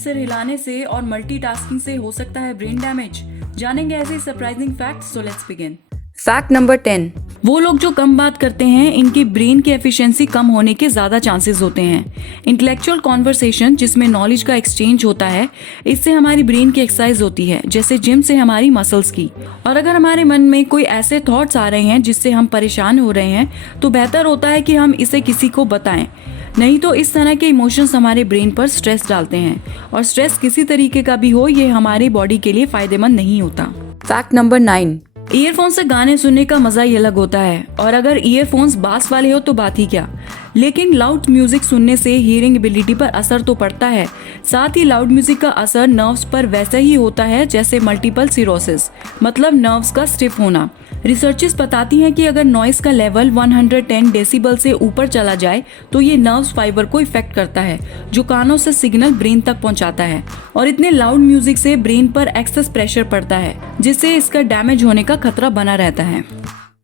सिर हिलाने से और मल्टीटास्किंग से हो सकता है ब्रेन डैमेज? जानेंगे ऐसे surprising facts, so let's begin. Fact number 10। वो लोग जो कम बात करते हैं, इनकी ब्रेन की एफिशिएंसी कम होने के ज्यादा चांसेस होते हैं। इंटेलेक्चुअल कॉन्वर्सेशन, जिसमें नॉलेज का एक्सचेंज होता है, इससे हमारी ब्रेन की एक्सरसाइज होती है, जैसे जिम से हमारी मसल्स की। और अगर हमारे मन में कोई ऐसे थॉट्स आ रहे हैं जिससे हम परेशान हो रहे हैं, तो बेहतर होता है कि हम इसे किसी को बताएं। नहीं तो इस तरह के इमोशंस हमारे ब्रेन पर स्ट्रेस डालते हैं, और स्ट्रेस किसी तरीके का भी हो, ये हमारी बॉडी के लिए फायदेमंद नहीं होता। Fact number 9। ईयरफोन से गाने सुनने का मजा ही अलग होता है, और अगर ईयरफोन्स बास वाले हो तो बात ही क्या। लेकिन लाउड म्यूजिक सुनने से हियरिंग एबिलिटी पर असर तो पड़ता है, साथ ही लाउड म्यूजिक का असर नर्व्स पर वैसा ही होता है जैसे मल्टीपल सिरोसिस, मतलब नर्व्स का स्टिफ होना। रिसर्चेस बताती हैं कि अगर नॉइस का लेवल 110 डेसिबल से ऊपर चला जाए तो ये नर्व्स फाइबर को इफेक्ट करता है, जो कानों से सिग्नल ब्रेन तक पहुंचाता है। और इतने लाउड म्यूजिक से ब्रेन पर एक्सेस प्रेशर पड़ता है, जिससे इसका डैमेज होने का खतरा बना रहता है।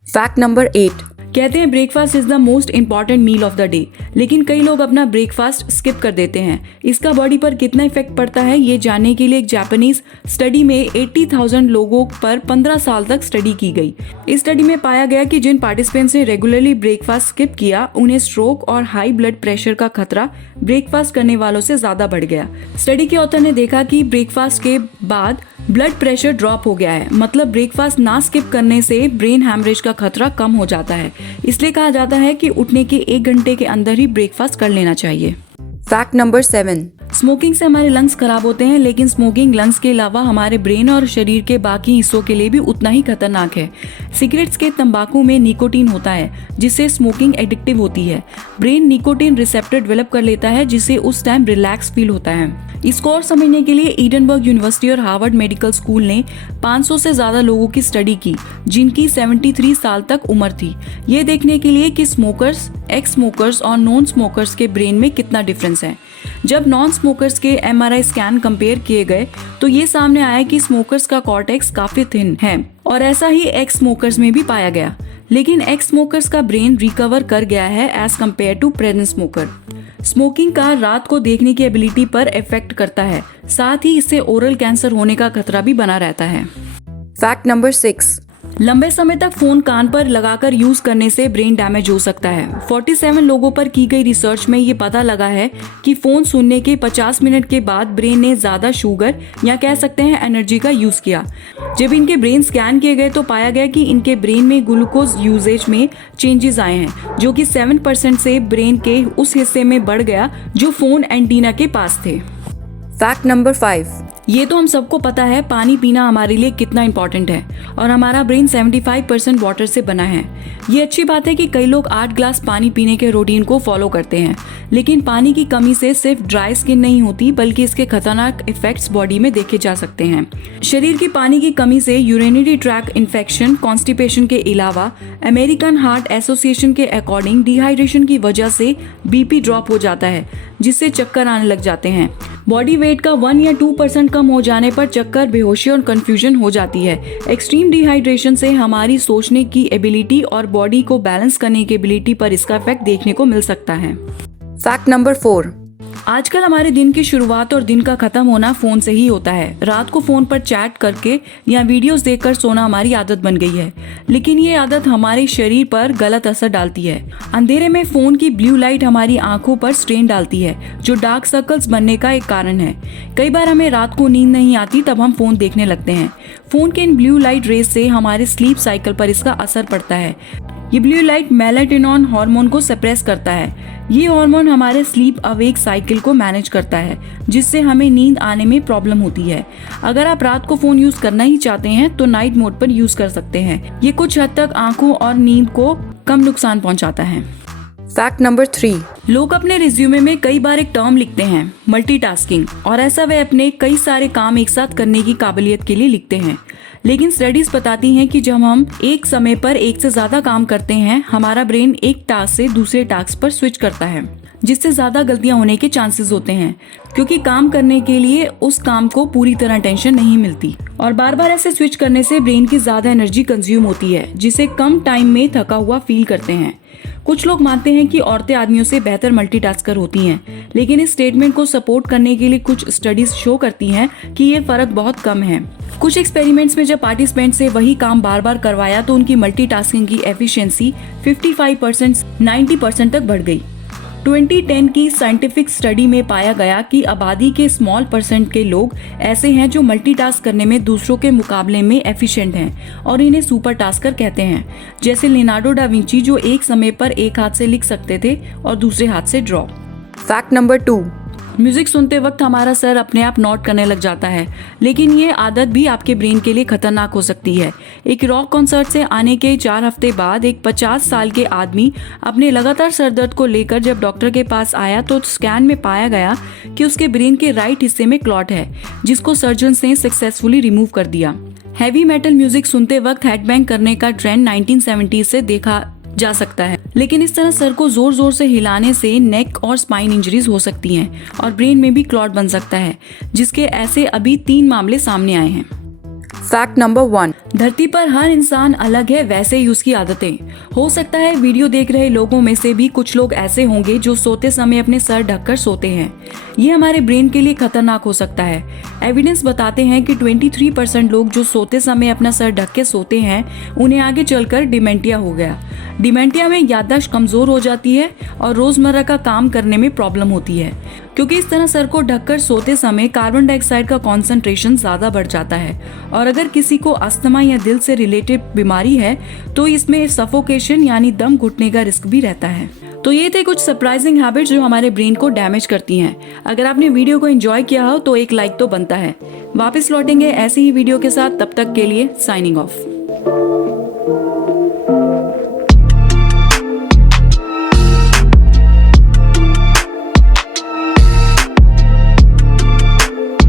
Fact number 8। कहते हैं breakfast is the most important meal of the day, लेकिन कई लोग अपना ब्रेकफास्ट स्किप कर देते हैं। इसका बॉडी पर कितना इफेक्ट पड़ता है, ये जानने के लिए एक जापानीज स्टडी में 80,000 लोगों पर 15 साल तक स्टडी की गई। इस स्टडी में पाया गया कि जिन पार्टिसिपेंट्स ने रेगुलरली ब्रेकफास्ट स्किप किया, उन्हें स्ट्रोक और हाई ब्लड प्रेशर का खतरा ब्रेकफास्ट करने वालों से ज्यादा बढ़ गया। स्टडी के ऑथर ने देखा कि ब्रेकफास्ट के बाद ब्लड प्रेशर ड्रॉप हो गया है, मतलब ब्रेकफास्ट ना स्किप करने से ब्रेन हैमरेज का खतरा कम हो जाता है। इसलिए कहा जाता है कि उठने के 1 घंटे के अंदर ही ब्रेकफास्ट कर लेना चाहिए। Fact number 7। स्मोकिंग से हमारे लंग्स खराब होते हैं, लेकिन स्मोकिंग लंग्स के अलावा हमारे ब्रेन और शरीर के बाकी हिस्सों के लिए भी उतना ही खतरनाक है। सिगरेट्स के तंबाकू में निकोटीन होता है, जिससे स्मोकिंग एडिक्टिव होती है। ब्रेन निकोटीन रिसेप्टर डेवलप कर लेता है, जिससे उस टाइम रिलैक्स फील होता है। इसको और समझने के लिए एडनबर्ग यूनिवर्सिटी और हार्वर्ड मेडिकल स्कूल ने 500 से ज्यादा लोगों की स्टडी की, जिनकी 73 साल तक उम्र थी, ये देखने के लिए कि स्मोकर्स, एक्स स्मोकर्स और नॉन स्मोकर्स के ब्रेन में कितना डिफरेंस है। जब नॉन स्मोकर्स के MRI स्कैन कंपेयर किए गए, तो ये सामने आया कि स्मोकर्स का कॉर्टेक्स काफी थिन है, और ऐसा ही एक्स स्मोकर्स में भी पाया गया। लेकिन एक्स स्मोकर्स का ब्रेन रिकवर कर गया है as compared to present smoker. Smoking का रात को देखने की एबिलिटी पर इफेक्ट करता है, साथ ही इससे ओरल कैंसर होने का खतरा भी बना रहता है। Fact number 6। लंबे समय तक फोन कान पर लगाकर यूज करने से ब्रेन डैमेज हो सकता है। 47 लोगों पर की गई रिसर्च में ये पता लगा है कि फोन सुनने के 50 मिनट के बाद ब्रेन ने ज्यादा शुगर या कह सकते हैं एनर्जी का यूज किया। जब इनके ब्रेन स्कैन किए गए तो पाया गया कि इनके ब्रेन में ग्लूकोज यूजेज में चेंजेस आए हैं, जो कि 7% से ब्रेन के उस हिस्से में बढ़ गया जो फोन एंटीना के पास थे। Fact number 5। ये तो हम सबको पता है, पानी पीना हमारे लिए कितना इम्पोर्टेंट है, और हमारा ब्रेन 75% वाटर से बना है। ये अच्छी बात है कि कई लोग 8 ग्लास पानी पीने के रूटीन को फॉलो करते हैं, लेकिन पानी की कमी से सिर्फ ड्राई स्किन नहीं होती, बल्कि इसके खतरनाक इफेक्ट्स बॉडी में देखे जा सकते हैं। शरीर की पानी की कमी से यूरिनरी ट्रैक्ट इन्फेक्शन, कॉन्स्टिपेशन के अलावा अमेरिकन हार्ट एसोसिएशन के अकॉर्डिंग डिहाइड्रेशन की वजह से BP ड्रॉप हो जाता है, जिससे चक्कर आने लग जाते हैं। बॉडी वेट का 1 या 2% कम हो जाने पर चक्कर, बेहोशी और कंफ्यूजन हो जाती है। एक्सट्रीम डिहाइड्रेशन से हमारी सोचने की एबिलिटी और बॉडी को बैलेंस करने की एबिलिटी पर इसका इफेक्ट देखने को मिल सकता है। Fact number 4। आजकल हमारे दिन की शुरुआत और दिन का खत्म होना फोन से ही होता है। रात को फोन पर चैट करके या वीडियोस देखकर सोना हमारी आदत बन गई है, लेकिन ये आदत हमारे शरीर पर गलत असर डालती है। अंधेरे में फोन की ब्लू लाइट हमारी आंखों पर स्ट्रेन डालती है, जो डार्क सर्कल्स बनने का एक कारण है। कई बार हमें रात को नींद नहीं आती, तब हम फोन देखने लगते हैं। फोन के इन ब्लू लाइट रेस से हमारे स्लीप साइकिल पर इसका असर पड़ता है। ये ब्लू लाइट मेलाटोनिन हार्मोन को सप्रेस करता है। ये हार्मोन हमारे स्लीप अवेक साइकिल को मैनेज करता है, जिससे हमें नींद आने में प्रॉब्लम होती है। अगर आप रात को फोन यूज करना ही चाहते हैं तो नाइट मोड पर यूज कर सकते हैं। ये कुछ हद तक आंखों और नींद को कम नुकसान पहुंचाता है। Fact number 3। लोग अपने रिज्यूमे में कई बार एक टर्म लिखते हैं, मल्टीटास्किंग, और ऐसा वे अपने कई सारे काम एक साथ करने की काबिलियत के लिए लिखते हैं। लेकिन स्टडीज बताती हैं कि जब हम एक समय पर एक से ज्यादा काम करते हैं, हमारा ब्रेन एक टास्क से दूसरे टास्क पर स्विच करता है, जिससे ज्यादा गलतियां होने के चांसेस होते हैं, क्योंकि काम करने के लिए उस काम को पूरी तरह अटेंशन नहीं मिलती। और बार बार ऐसे स्विच करने से ब्रेन की ज्यादा एनर्जी कंज्यूम होती है, जिसे कम टाइम में थका हुआ फील करते हैं। कुछ लोग मानते हैं कि औरतें आदमियों से बेहतर मल्टीटास्कर होती हैं, लेकिन इस स्टेटमेंट को सपोर्ट करने के लिए कुछ स्टडीज शो करती हैं कि ये फर्क बहुत कम है। कुछ एक्सपेरिमेंट्स में जब पार्टिसिपेंट से वही काम बार बार करवाया तो उनकी मल्टीटास्किंग की एफिशिएंसी 55% 90% तक बढ़ गई। 2010 की साइंटिफिक स्टडी में पाया गया कि आबादी के स्मॉल परसेंट के लोग ऐसे हैं जो मल्टीटास्क करने में दूसरों के मुकाबले में एफिशिएंट हैं और इन्हें सुपर टास्कर कहते हैं, जैसे लियोनार्डो डा विंची जो एक समय पर एक हाथ से लिख सकते थे और दूसरे हाथ से ड्रॉ। Fact number 2. म्यूजिक सुनते वक्त हमारा सर अपने आप नोट करने लग जाता है, लेकिन ये आदत भी आपके ब्रेन के लिए खतरनाक हो सकती है। एक रॉक कॉन्सर्ट से आने के 4 हफ्ते बाद एक 50 साल के आदमी अपने लगातार सरदर्द को लेकर जब डॉक्टर के पास आया तो स्कैन में पाया गया कि उसके ब्रेन के राइट हिस्से में क्लॉट है, जिसको सर्जन्स ने सक्सेसफुली रिमूव कर दिया। हैवी मेटल म्यूजिक सुनते वक्त हेडबैंग करने का ट्रेंड 1970 से देखा जा सकता है, लेकिन इस तरह सर को जोर जोर से हिलाने से नेक और स्पाइन इंजरीज हो सकती हैं और ब्रेन में भी क्लॉट बन सकता है, जिसके ऐसे अभी 3 मामले सामने आए हैं। Fact number 1. धरती पर हर इंसान अलग है, वैसे ही उसकी आदतें। हो सकता है वीडियो देख रहे लोगों में से भी कुछ लोग ऐसे होंगे जो सोते समय अपने सर ढककर सोते हैं। ये हमारे ब्रेन के लिए खतरनाक हो सकता है। एविडेंस बताते हैं कि 23% लोग जो सोते समय अपना सर ढक के सोते हैं उन्हें आगे चलकर डिमेंटिया हो गया। डिमेंटिया में याददाश्त कमजोर हो जाती है और रोजमर्रा का काम करने में प्रॉब्लम होती है, क्योंकि इस तरह सर को ढककर सोते समय कार्बन डाइऑक्साइड का कॉन्सेंट्रेशन ज्यादा बढ़ जाता है और अगर किसी को अस्थमा या दिल से रिलेटेड बीमारी है तो इसमें सफोकेशन यानी दम घुटने का रिस्क भी रहता है। तो ये थे कुछ सरप्राइजिंग हैबिट्स जो हमारे ब्रेन को डैमेज करती हैं। अगर आपने वीडियो को एंजॉय किया हो तो एक लाइक तो बनता है। वापस लौटेंगे ऐसी ही वीडियो के साथ, तब तक के लिए साइनिंग ऑफ।